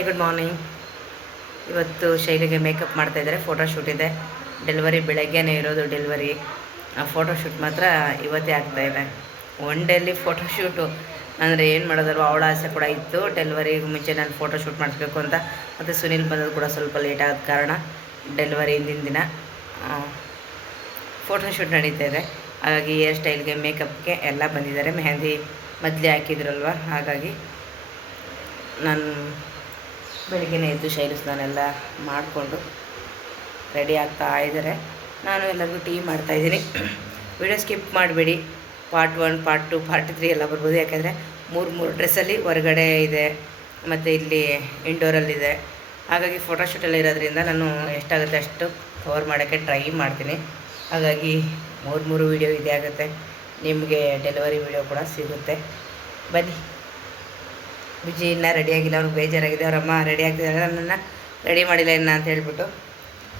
Hi good morning ಇವತ್ತು ಶೈಲಿಗೆ makeup ಮಾಡ್ತಾ ಇದ್ದಾರೆ. ಫೋಟೋಶೂಟ್ ಇದೆ. ಡೆಲಿವರಿ ಬೆಳಗ್ಗೆನೇ ಇರೋದು ಡೆಲಿವರಿ ಆ ಫೋಟೋಶೂಟ್ ಮಾತ್ರ ಇವತ್ತೇ ಆಗ್ತಾ ಇದೆ. ಒನ್ ಡೇಲಿ ಫೋಟೋಶೂಟು ಅಂದರೆ ಏನು ಮಾಡೋದಲ್ವ? ಅವಳ ಆಸೆ ಕೂಡ ಇತ್ತು. ಡೆಲಿವರಿಗೆ ಮುಂಚೆ ನಾನು ಫೋಟೋಶೂಟ್ ಮಾಡಿಸ್ಬೇಕು ಅಂತ. ಮತ್ತು ಸುನಿಲ್ ಬಂದದ್ದು ಕೂಡ ಸ್ವಲ್ಪ ಲೇಟ್ ಆದ ಕಾರಣ ಡೆಲಿವರಿ ಹಿಂದಿನ ದಿನ. ಫೋಟೋಶೂಟ್ ನಡೀತಾ ಇದೆ. ಹಾಗಾಗಿ ಹೇರ್ ಸ್ಟೈಲ್ಗೆ ಮೇಕಪ್ಗೆ ಎಲ್ಲ ಬಂದಿದ್ದಾರೆ. ಮೆಹಂದಿ ಮೊದಲೇ ಹಾಕಿದ್ರಲ್ವ? ಹಾಗಾಗಿ ನಾನು ಬೆಳಿಗ್ಗೆನೇ ಎದ್ದು ಶೈಲು ಸ್ನಾನೆಲ್ಲ ಮಾಡಿಕೊಂಡು ರೆಡಿ ಆಗ್ತಾ ಇದ್ದಾರೆ. ನಾನು ಎಲ್ಲರಿಗೂ ಟೀ ಮಾಡ್ತಾಯಿದ್ದೀನಿ ವಿಡಿಯೋ ಸ್ಕಿಪ್ ಮಾಡಬೇಡಿ. Part one, part two, part three ಎಲ್ಲ ಬರ್ಬೋದು. ಯಾಕೆಂದರೆ ಮೂರು ಮೂರು ಡ್ರೆಸ್ಸಲ್ಲಿ ಹೊರಗಡೆ ಇದೆ, ಮತ್ತು ಇಲ್ಲಿ ಇಂಡೋರಲ್ಲಿದೆ. ಹಾಗಾಗಿ ಫೋಟೋಶೂಟೆಲ್ಲ ಇರೋದ್ರಿಂದ ನಾನು ಎಷ್ಟಾಗುತ್ತೆ ಅಷ್ಟು ಕವರ್ ಮಾಡೋಕ್ಕೆ ಟ್ರೈ ಮಾಡ್ತೀನಿ. ಹಾಗಾಗಿ ಮೂರು ಮೂರು ವೀಡಿಯೋ ಇದೆ ಆಗುತ್ತೆ. ನಿಮಗೆ ಡೆಲಿವರಿ ವೀಡಿಯೋ ಕೂಡ ಸಿಗುತ್ತೆ. ಬನ್ನಿ. ವಿಜಿ ಇನ್ನೂ ರೆಡಿಯಾಗಿಲ್ಲ ಅವ್ರಿಗೆ ಬೇಜಾರಾಗಿದೆ ಅವರಮ್ಮ ರೆಡಿ ಆಗ್ತಿದ್ದಾರೆ ನನ್ನನ್ನು ರೆಡಿ ಮಾಡಿಲ್ಲ ಇನ್ನ ಅಂತ ಹೇಳ್ಬಿಟ್ಟು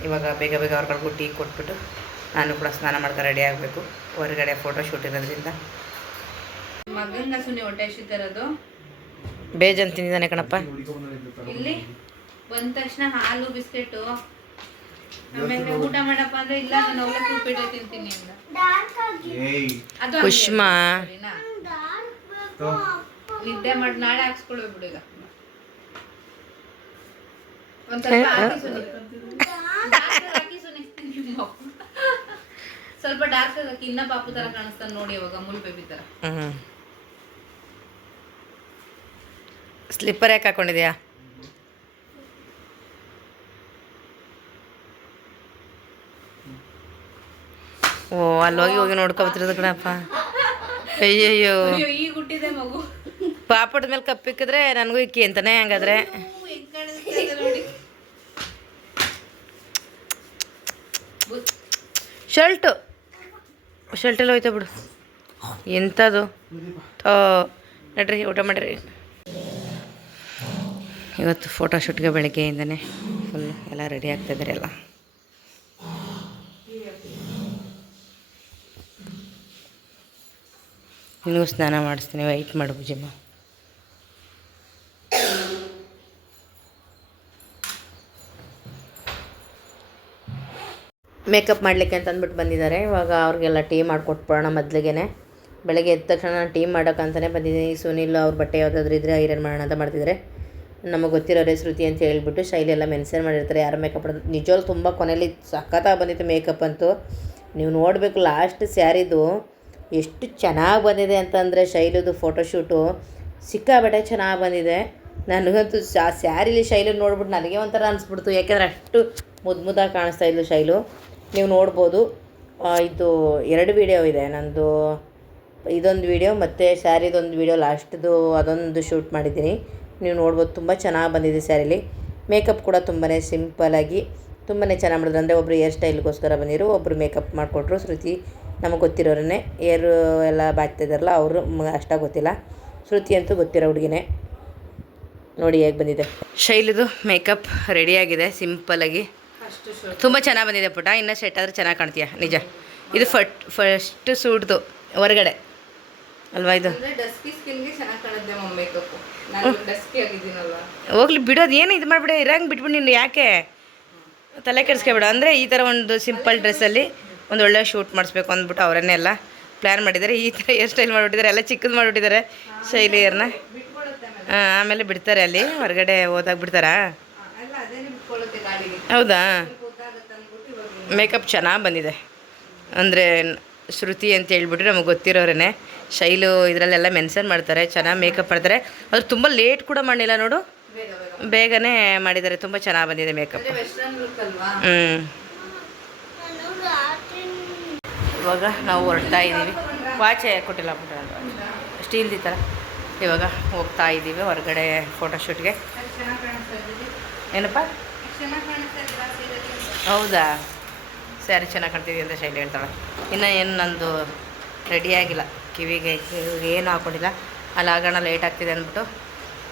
ಇವಾಗ ಬೇಗ ಬೇಗ ಅವ್ರಿಗೆ ಟೀ ಕೊಟ್ಬಿಟ್ಟು ನಾನು ಕೂಡ ಸ್ನಾನ ಮಾಡ್ತಾ ರೆಡಿ ಆಗಬೇಕು. ಹೊರಗಡೆ ಫೋಟೋ ಶೂಟ್ ಇರೋದ್ರಿಂದ. ಮಗನ ಸುನಿ ಹೊಟ್ಟೆ ಇರೋದು ಬೇಜನ್ ತಿಂದಿದ್ದಾನೆ ಕಣಪ್ಪ. ಇಲ್ಲಿ ಬಂದ ತಕ್ಷಣ ಹಾಲು ಬಿಸ್ಕೆಟು ಆಮೇಲೆ ಊಟ ಮಾಡಪ್ಪ ಅಂದ್ರೆ ಇಲ್ಲ ನಾನು ಅವಲಕ್ಕಿ ಉಪ್ಪಿಟ್ಟು ತಿಂತೀನಿ ಅಂತ ಕುಷ್ಮಾ? ನಿದ್ದೆ ಮಾಡಿ ನಾಳೆ ಹಾಕ್ಸ್ಕೊಳ್ಬೇಕು ಬಿಡು ಈಗ. ಒಂದ್ ಸ್ವಲ್ಪ ಹಾಕಿ ಸುನಿ. ಸ್ವಲ್ಪ ಡಾರ್ಕ್ ಆಗಕ್ಕೆ ಇನ್ನ ಪಾಪು ತರ ಕಾಣಿಸ್ತಾನೆ ನೋಡಿ ಇವಾಗ ಮುಲ್ ಬೇಬಿ ತರ. ಸ್ಲಿಪ್ಪರ್ ಯಾಕೆ ಹಾಕೊಂಡಿದ್ಯಾ? ಓ ಅಲ್ಲಿ ಹೋಗಿ ಹೋಗಿ ನೋಡ್ಕೊಬತ್ತಿರೋದು ಕಣಪ್ಪ. ಅಯ್ಯಯ್ಯೋ. ಅಯ್ಯೋ ಈಗ ಹುಟ್ಟಿದೆ ಮಗು. ಪಾಪದ ಮೇಲೆ ಕಪ್ಪಿಕ್ಕಿದ್ರೆ ನನಗೂ ಇಕ್ಕಿ ಅಂತಾನೆ ಹಂಗಾದ್ರೆ. ಶರ್ಟು. ಶರ್ಟೆಲ್ಲ ಹೋಯ್ತಾ ಬಿಡು. ಎಂಥದ್ದು? ನಡ್ರಿ, ಊಟ ಮಾಡಿರಿ. ಇವತ್ತು ಫೋಟೋಶೂಟ್ಗೆ ಬೆಳಗ್ಗೆಯಿಂದನೇ ಫುಲ್ ಎಲ್ಲ ರೆಡಿ ಆಗ್ತಾಯಿದ್ದಾರೆ ಎಲ್ಲ. ಇನ್ನೂ ಸ್ನಾನ ಮಾಡಿಸ್ತೀನಿ ವೈಟ್ ಮಾಡು ಪೂಜೆಮ್ಮ. ಮೇಕಪ್ ಮಾಡಲಿಕ್ಕೆ ಅಂತ ಅಂದ್ಬಿಟ್ಟು ಬಂದಿದ್ದಾರೆ. ಇವಾಗ ಅವ್ರಿಗೆಲ್ಲ ಟೀ ಮಾಡಿಕೊಟ್ಬಿಡೋಣ ಮೊದಲಿಗೆ ಬೆಳಗ್ಗೆ ಎದ್ದ ತಕ್ಷಣ ನಾನು ಟೀ ಮಾಡೋಕ್ಕಂತಲೇ ಬಂದಿದ್ದೀನಿ. ಸುನಿಲ್ ಅವ್ರ ಬಟ್ಟೆ ಯಾವುದಾದ್ರೂ ಇದ್ದರೆ ಐರನ್ ಮಾಡೋಣ ಅಂತ ಮಾಡ್ತಿದ್ದಾರೆ. ನಮಗೆ ಗೊತ್ತಿರೋರೇ ಶ್ರುತಿ ಅಂತ ಹೇಳಿಬಿಟ್ಟು ಶೈಲಿ ಎಲ್ಲ ಮೆನ್ಷನ್ ಮಾಡಿರ್ತಾರೆ. ಯಾರು ಮೇಕಪ್ ಮಾಡೋದು? ನಿಜವಾಗ್ಲೂ ತುಂಬ ಕೊನೆಯಲ್ಲಿ ಸಖತ್ತಾಗಿ ಬಂದಿತ್ತು ಮೇಕಪ್ ಅಂತೂ. ನೀವು ನೋಡಬೇಕು, ಲಾಸ್ಟ್ ಸ್ಯಾರಿದು ಎಷ್ಟು ಚೆನ್ನಾಗಿ ಬಂದಿದೆ ಅಂತಂದರೆ ಶೈಲಿದು ಫೋಟೋಶೂಟು ಸಿಕ್ಕಾಬಟ್ಟೆ ಚೆನ್ನಾಗಿ ಬಂದಿದೆ. ನನಗಂತೂ ಆ ಸ್ಯಾರಿಲಿ ಶೈಲಿ ನೋಡ್ಬಿಟ್ಟು ನನಗೆ ಒಂಥರ ಅನಿಸ್ಬಿಡ್ತು. ಯಾಕೆಂದರೆ ಅಷ್ಟು ಮುದ್ದು ಮುದ್ದಾಗಿ ಕಾಣಿಸ್ತಾ ಇದ್ಲು ಶೈಲು. ನೀವು ನೋಡ್ಬೋದು. ಇದು ಎರಡು ವಿಡಿಯೋ ಇದೆ. ನನ್ನದು ಇದೊಂದು ವಿಡಿಯೋ ಮತ್ತು ಸ್ಯಾರಿದೊಂದು ವೀಡಿಯೋ ಲಾಸ್ಟ್ದು ಅದೊಂದು ಶೂಟ್ ಮಾಡಿದ್ದೀನಿ. ನೀವು ನೋಡ್ಬೋದು, ತುಂಬ ಚೆನ್ನಾಗಿ ಬಂದಿದೆ ಸ್ಯಾರಿಲಿ ಮೇಕಪ್ ಕೂಡ ತುಂಬಾ ಸಿಂಪಲಾಗಿ ತುಂಬಾ ಚೆನ್ನಾಗಿ ಮಾಡಿದ್ರು. ಅಂದರೆ ಒಬ್ಬರು ಹೇರ್ ಸ್ಟೈಲ್ಗೋಸ್ಕರ ಬಂದಿರು ಒಬ್ಬರು ಮೇಕಪ್ ಮಾಡಿಕೊಟ್ರು. ಶ್ರುತಿ ನಮಗೆ ಗೊತ್ತಿರೋರನ್ನೇ ಏರು ಎಲ್ಲ ಬಾಚ್ತಿದ್ದಾರಲ್ಲ ಅವರು ಅಷ್ಟಾಗಿ ಗೊತ್ತಿಲ್ಲ. ಶ್ರುತಿ ಅಂತೂ ಗೊತ್ತಿರೋ ಹುಡುಗಿನೇ. ನೋಡಿ ಹೇಗೆ ಬಂದಿದೆ. ಶೈಲಿದು ಮೇಕಪ್ ರೆಡಿಯಾಗಿದೆ ಶೋ ತುಂಬ ಚೆನ್ನಾಗಿ ಬಂದಿದೆ ಪುಟ. ಇನ್ನೂ ಸೆಟ್ ಆದರೆ ಚೆನ್ನಾಗಿ ಕಾಣ್ತೀಯ? ನಿಜ. ಇದು ಫಟ್ ಫಸ್ಟ್ ಸೂಟ್ದು ಹೊರಗಡೆ. ಅಲ್ವಾ ಇದು? ಹೋಗ್ಲಿ ಬಿಡೋದು ಏನು ಇದು ಮಾಡಿಬಿಡ? ಇರಂಗೆ ಬಿಟ್ಬಿಡು ನೀನು ಯಾಕೆ? ತಲೆ ಕೆಡಿಸ್ಕೊಬೇಡ. ಅಂದರೆ ಈ ಥರ ಒಂದು ಸಿಂಪಲ್ ಡ್ರೆಸ್ಸಲ್ಲಿ ಒಂದು ಒಳ್ಳೆ ಶೂಟ್ ಮಾಡಿಸ್ಬೇಕು ಅಂದ್ಬಿಟ್ಟು ಅವರನ್ನೇ ಎಲ್ಲ ಪ್ಲ್ಯಾನ್ ಮಾಡಿದ್ದಾರೆ ಈ ಥರ ಹೇರ್ ಸ್ಟೈಲ್ ಮಾಡಿಬಿಟ್ಟಿದ್ದಾರೆ ಎಲ್ಲ ಚಿಕ್ಕದು ಮಾಡಿಬಿಟ್ಟಿದ್ದಾರೆ ಶೈಲಿಯರ್ನ ಆಮೇಲೆ ಬಿಡ್ತಾರೆ ಅಲ್ಲಿ. ಹೊರಗಡೆ ಹೋದಾಗ ಬಿಡ್ತಾರಾ ಆ, ಎಲ್ಲ ಅದೇನೆ ಬಿಟ್ಕೊಳ್ಳುತ್ತೆ ಗಾಳಿಗೆ ಹೌದಾ? ಮೇಕಪ್ ಚೆನ್ನಾಗಿ ಬಂದಿದೆ. ಅಂದರೆ ಶ್ರುತಿ ಅಂತ ಹೇಳ್ಬಿಟ್ಟು ನಮಗೆ ಗೊತ್ತಿರೋರೇ ಶೈಲು ಇದರಲ್ಲೆಲ್ಲ ಮೆನ್ಷನ್ ಮಾಡ್ತಾರೆ ಚೆನ್ನಾಗಿ ಮೇಕಪ್ ಮಾಡ್ತಾರೆ. ಅದು ತುಂಬ ಲೇಟ್ ಕೂಡ ಮಾಡಿಲ್ಲ ನೋಡು. ಬೇಗ ಬೇಗ ಬೇಗನೆ ಮಾಡಿದ್ದಾರೆ ತುಂಬ ಚೆನ್ನಾಗಿ ಬಂದಿದೆ ಮೇಕಪ್ ಹ್ಞೂ ಇವಾಗ ನಾವು ಹೊರಡ್ತಾ ಇದ್ದೀವಿ. ವಾಚೆ ಕೊಟ್ಟಿಲ್ಲ ಬಿಟ್ಟ ಸ್ಟೀಲ್ ಥರ ಇವಾಗ ಹೋಗ್ತಾ ಇದ್ದೀವಿ ಹೊರಗಡೆ ಫೋಟೋಶೂಟ್ಗೆ ಏನಪ್ಪ? ಹೌದಾ? ಸ್ಯಾರಿ ಚೆನ್ನಾಗಿ ಕಾಣ್ತಿದ್ವಿ ಅಂತ ಶೈಲಿ ಹೇಳ್ತಾಳೆ. ಇನ್ನು ಏನು ನಂದು ರೆಡಿಯಾಗಿಲ್ಲ ಕಿವಿಗೆ ಕಿವಿಗೆ ಏನು ಹಾಕೊಂಡಿಲ್ಲ. ಅಲ್ಲಿ ಆಗೋಣ ಲೇಟ್ ಆಗ್ತಿದೆ ಅಂದ್ಬಿಟ್ಟು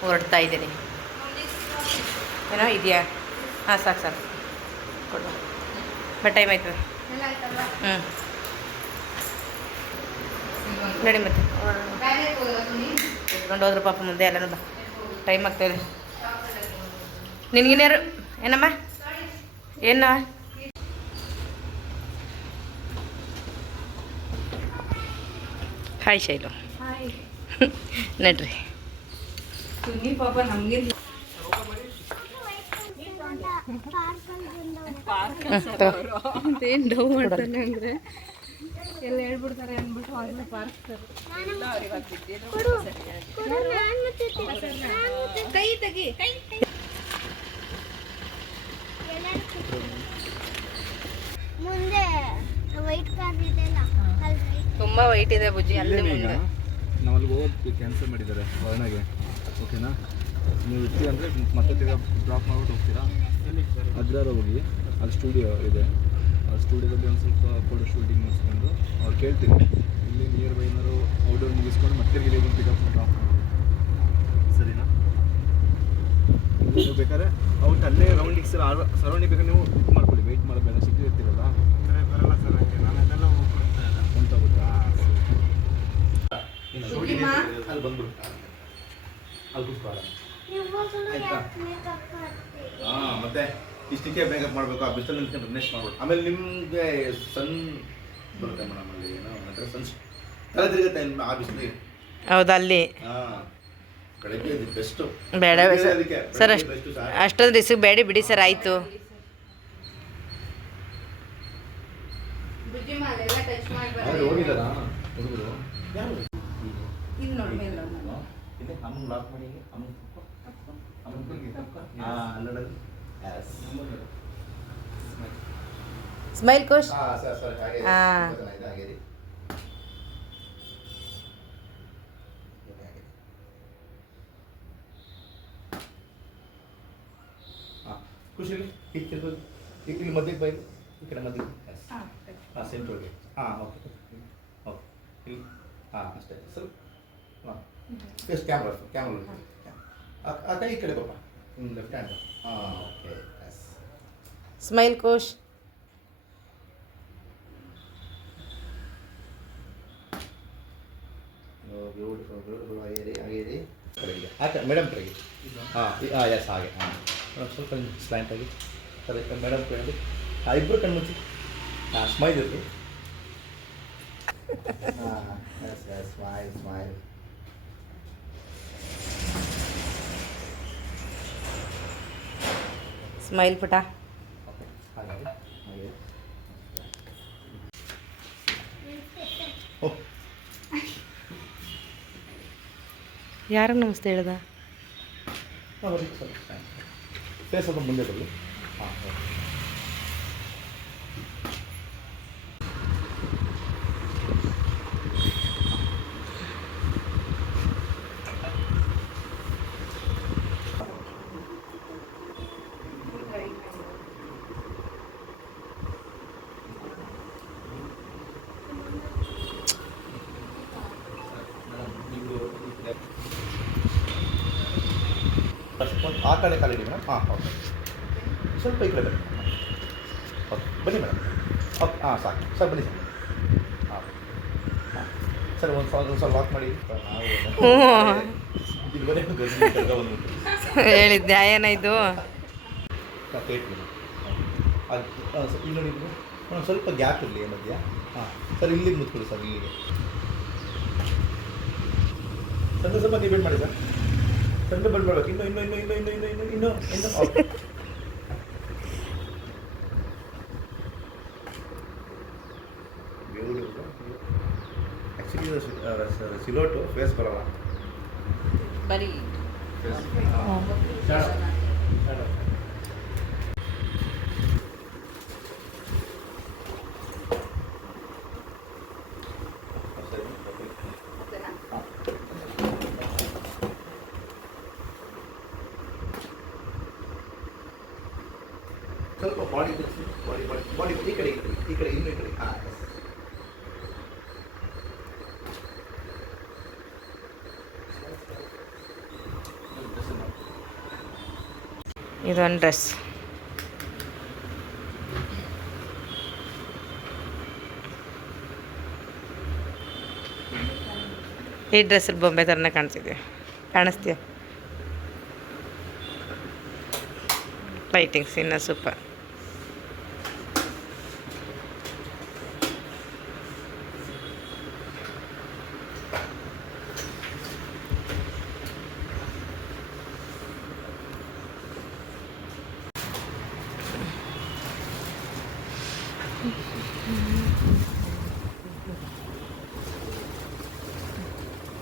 ಹೊರಡ್ತಾ ಇದ್ದೀನಿ. ಏನೋ ಇದೆಯಾ? ಹಾಂ ಸಾಕು ಸರ್ ಕೊಡು. ಬಟ್ ಟೈಮ್ ಆಯ್ತದೆ. ಎಲ್ಲ ಹ್ಞೂ. ನಡಿ ಮತ್ತೆ. ಇಟ್ಕೊಂಡು? ಎತ್ಕೊಂಡು ಹೋದ್ರು ಪಾಪ ಮುಂದೆ ಎಲ್ಲನೂ ಬಾ. ಟೈಮ್ ಆಗ್ತಾಯಿದೆ. ನಿನ್ಗಿನ್ಯಾರು ಏನಮ್ಮ? ಏನ? ಹಾಯ್ ಶೈಲು ನಡ್ರಿ. ಸುನಿ ಪಾಪ ನಮ್ಗೆ ಏನ್ ಡೌ ಮಾಡ್ತಾನೆ ಅಂದ್ರೆ? ಎಲ್ಲ ಹೇಳ್ಬಿಡ್ತಾರೆ ಅಂದ್ಬಿಟ್ಟು ಅವ್ರನ್ನ ಪಾರ್ಕ್ತಾರೆ ಕೈ ತೆಗಿ ಕೈ ಮುಂದೆ ವೈಟ್ ಕಾರ್ ಇದೆಲ್ಲ ಅಲ್ಲಿ ತುಂಬ ವೈಟ್ ಇದೆ ಬುಜ್ಜಿ ಅಲ್ಲಿ ಮುಂದೆ. ನಾವು ಅಲ್ಲಿ ಹೋಗೋದು ಕ್ಯಾನ್ಸಲ್ ಮಾಡಿದ್ದಾರೆ ವರ್ಣಗೆ ಓಕೆನಾ ನೀವು ಇರ್ತೀವಿ ಅಂದರೆ ಮತ್ತೆ ತಿರ್ಗಾ ಡ್ರಾಪ್ ಮಾಡ್ಬಿಟ್ಟು ಹೋಗ್ತೀರಾ? ಅಗ್ರಾರ ಹೋಗಿ ಅಲ್ಲಿ ಸ್ಟುಡಿಯೋ ಇದೆ. ಆ ಸ್ಟುಡಿಯೋದಲ್ಲಿ ಒಂದು ಸ್ವಲ್ಪ ಫೋಟೋ ಶೂಟಿಂಗ್ ಮುಗಿಸ್ಕೊಂಡು ಅವ್ರು ಕೇಳ್ತೀನಿ. ಇಲ್ಲಿ ನಿಯರ್ ಬೈ ಏನಾದ್ರು ಔಟ್ಡೋರ್ ಮುಗಿಸ್ಕೊಂಡು ಮತ್ತೆ ಮಿಸ್ ಮಾಡ್ಬಿಟ್ಟು ಆಮೇಲೆ ನಿಮಗೆ ಸನ್ ಬರುತ್ತೆ ಮೇಡಮ್ ಅಲ್ಲಿ ಏನೋ ಸನ್ ತಲೆ ತಿರುಗುತ್ತೆ ಹೌದು ಅಲ್ಲಿ ಬೇಡ ಸರ್ ಅಷ್ಟು ಅಷ್ಟೊಂದು ರಿಸಿವ್ ಬೇಡ ಬಿಡಿ ಸರ್ ಆಯಿತು ಸ್ಮೈಲ್ ಕೋಶ್ ಹಾಂ ಸರ್ ಸರ್ ಹಾಗೆ ಹಾ. ಇದೆ ಹಾಗೆ ಇದೆ. ಹಾಂ ಖುಷಿಲಿ ಈ ತಿರ್ಗು ಈ ಇಲ್ಲಿ ಮಧ್ಯಕ್ಕೆ ಬೈಲಿ ಈ ಕಡೆ ಮಧ್ಯಕ್ಕೆ ಎಸ್ ಹಾ, ಹಾಂ ಸೆಂಟ್ರಲ್ಗೆ ಹಾಂ ಓಕೆ ಓಕೆ ಇಲ್ಲಿ ಹಾಂ ಅಷ್ಟೇ ಸ್ವಲ್ಪ ಹಾಂ ಎಸ್ ಕ್ಯಾಮ್ರಾ ಕ್ಯಾಮ್ರಾ ಆ ಕೈ ಈ ಕಡೆ ಪಾಪ ಹ್ಞೂ ಲೆಫ್ಟ್ ಹ್ಯಾಂಡ್ ಹಾಂ ಓಕೆ ಎಸ್ ಸ್ಮೈಲ್ ಕೋಶ್ ಬ್ಯೂಟಿಫುಲ್ ಬ್ಯೂಟಿಫುಲ್ ಹಾಗೆ ಹಾಗೆ ಇದೆ ಕಡೆಗೆ ಹಾಗೆ ಮೇಡಮ್ ಕಡೆಗೆ ಹಾಂ ಹಾಂ ಎಸ್ ಹಾಗೆ ಹಾಂ ಸ್ವಲ್ಪ ಸ್ಲ್ಯಾಂಟ್ ಆಗಿ ಸರಿ ಮೇಡಮ್ ಕಡೆ ಹಾಂ ಇಬ್ಬರು ಕಣ್ಮುಚ್ಚಿ ಹಾಂ ಸ್ಮೈಲ್ ಇರಲಿ ಹಾಂ yes yes smile smile smile ಪುಟ ಯಾರಿಗೆ ನಮಸ್ತೆ ಹೇಳ್ದೆ? ಮುಂದೆ ಬರಲಿ ಹಾಂ ಒಂದು ಆ ಕಡೆ ಕಾಲಿಡಿ ಮೇಡಮ್. ಹಾಂ ಓಕೆ ಸ್ವಲ್ಪ ಈ ಕಡೆ ಬನ್ನಿ. ಓಕೆ ಬನ್ನಿ ಮೇಡಮ್. ಓಕೆ ಹಾಂ ಸಾಕು. ಸರ್ ಬನ್ನಿ ಸರ್. ಹಾಂ ಹಾಂ ಸರ್ ಒಂದು ಒಂದು ಸ್ವಲ್ಪ ವಾಕ್ ಮಾಡಿ. ಹೇಳಿದ್ದೆ ಅದು ಇಲ್ಲಿ ನೋಡಿ. ಒಂದು ಸ್ವಲ್ಪ ಗ್ಯಾಪ್ ಇರಲಿ ಮಧ್ಯ ಹಾಂ ಸರ್ ಇಲ್ಲಿಗೆ ಮುತ್ಕೊಳ್ಳಿ ಸರ್ ಇಲ್ಲಿಗೆ. ಸ್ವಲ್ಪ ಸ್ವಲ್ಪ ಡಿಬೇಟ್ ಮಾಡಿ ಸರ್. ಸಣ್ಣ ಬಂದ್ ಮಾಡ್ಬೇಕು ಇನ್ನು ಇನ್ನು ಇನ್ನು ಇನ್ನು ಇನ್ನು ಇನ್ನು ಇನ್ನು ಇನ್ನು ಆ್ಯಕ್ಚುಲಿ ಸಿಲೋಟು ಫೇಸ್ ಬರಲ್ಲ ಬರೀ ಫೇಸ್ ಸ್ವಲ್ಪ ಬಾಡಿ ಬಾಡಿ ಬಾಡಿ ಬಾಡಿ ಈ ಕಡೆ ಈ ಕಡೆ ಈ ಕಡೆ ಇನ್ನು ಈ ಕಡೆ ಹಾಂ ಇದೊಂದು ಡ್ರೆಸ್ ಈ ಡ್ರೆಸ್ಸಲ್ಲಿ ಬೊಂಬೆ ಥರನೇ ಕಾಣ್ತಿದ್ಯಾ ಕಾಣಿಸ್ತೀಯ ಲೈಟಿಂಗ್ಸ್ ಇನ್ನು ಸೂಪರ್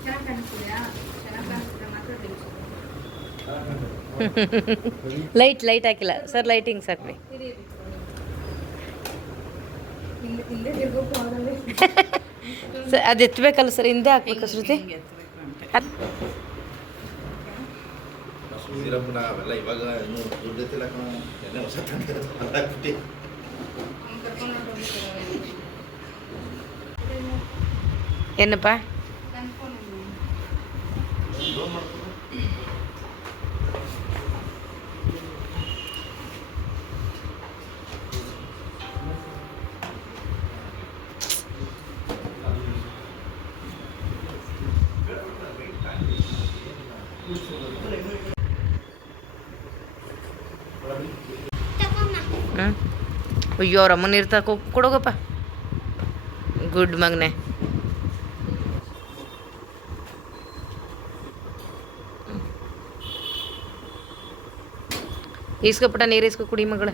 ಚೆನ್ನಾಗಿ ಕಾಣಿಸ್ತಿದ್ಯಾ ಚೆನ್ನಾಗಿ ಕಾಣಿಸ್ತಿದ್ರೆ ಮಾತ್ರ ತಿಳಿಸು ಲೈಟ್ ಲೈಟ್ ಹಾಕಿಲ್ಲ. ಸರ್ ಲೈಟಿಂಗ್ಸ್ ಸಾಕ್ರಿ ಸರ್ ಅದು ಎತ್ತಬೇಕಲ್ಲ ಸರ್ ಹಿಂದೆ ಹಾಕ್ಬೇಕು ಶ್ರುತಿ? ಅದ್- ಅಯ್ಯೋ ಅವ್ರ ಅಮ್ಮನ ಇರ್ತಾ ಕೊಡೋಗಪ್ಪ. ಗುಡ್ ಮಗ್ನೆ. ಈಸ್ಕೊಪುಟ ನೀರು ಈಸ್ಕೊ ಕುಡಿ ಮಗಳ.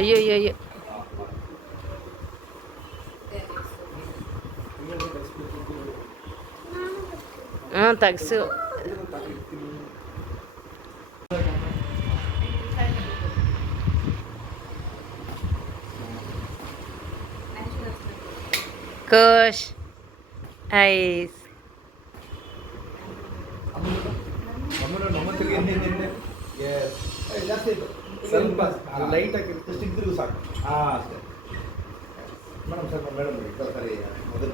ಅಯ್ಯೋ ಅಯ್ಯೋ ಅಯ್ಯೋ. ಹ್ಞೂ ತೆಗ್ಸು ಕೋಶ್ ಐಸ್ ಸ್ವಲ್ಪ ಲೈಟ್ ಆಗಿ ಜಸ್ಟ್ ಇದ್ರಿಗೂ ಸಾಕು ಹಾಂ ಅಷ್ಟೇ ಮೇಡಮ್ ಸ್ವಲ್ಪ ಮೇಡಮ್ ನೋಡಿ ಸರಿ ಮೊದಲು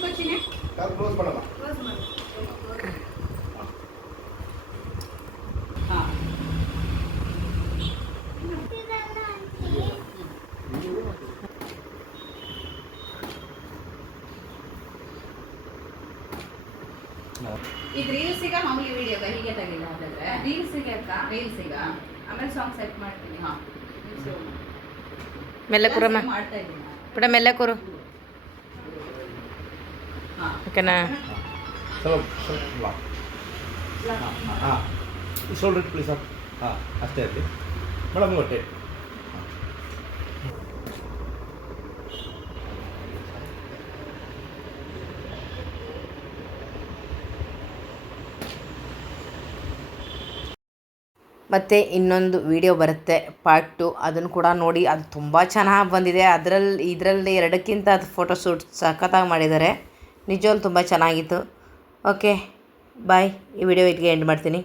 ನೋಡಿ ಕಾಲ್ ಸರಿ ಹಿಡ್ಕೊತೀನಿ ಕಾಲ್ ಕ್ಲೋಸ್ ಮಾಡಮ್ಮ ಕ್ಲೋಸ್ ಮಾಡು ಇದೆಲ್ಲ ಅಂತಿ ಇದು ರೀಲ್ಸಿಗ ಮಾಮೂಲಿ ವಿಡಿಯೋಗ ಹೀಗೆ ತೆಗಿಲ್ಲ ಹಾಗಾದ್ರೆ ರೀಲ್ಸಿಗೆ ಅಕ್ಕ ರೀಲ್ಸಿಗ ಆಮೇಲೆ ಸಾಂಗ್ ಸೆಟ್ ಮಾಡ್ತೀನಿ ಹಾ ಮೆಲ್ಲ ಕೂರಮ್ಮ ಮಾಡ್ತಾ ಇದ್ದೀನಿ ಬಿಡ ಮೆಲ್ಲ ಕೂರು ಹಾ ಓಕೆನಾ ಸ್ವಲ್ಪ ಸ್ವಲ್ಪ ಹಾಂ ಹಾಂ ಶೋಲ್ಡರ್ ಪ್ಲೀಸ್ ಹಾಂ ಹಾಂ ಅಷ್ಟೇ ಇರಲಿ ಮೇಡಮ್ ಹೊಟ್ಟೆ ಮತ್ತು ಇನ್ನೊಂದು ವಿಡಿಯೋ ಬರುತ್ತೆ ಪಾರ್ಟ್ ಟು ಅದನ್ನು ಕೂಡ ನೋಡಿ ಅದು ತುಂಬ ಚೆನ್ನಾಗಿ ಬಂದಿದೆ. ಅದರಲ್ಲಿ ಇದರಲ್ಲಿ ಎರಡಕ್ಕಿಂತ ಅದು ಫೋಟೋಶೂಟ್ ಸಖತ್ತಾಗಿ ಮಾಡಿದ್ದಾರೆ. ನಿಜವಾಗ್ಲೂ ತುಂಬ ಚೆನ್ನಾಗಿತ್ತು. ಓಕೆ ಬಾಯ್ ಈ ವಿಡಿಯೋ ಇಲ್ಲಿಗೆ ಎಂಡ್ ಮಾಡ್ತೀನಿ.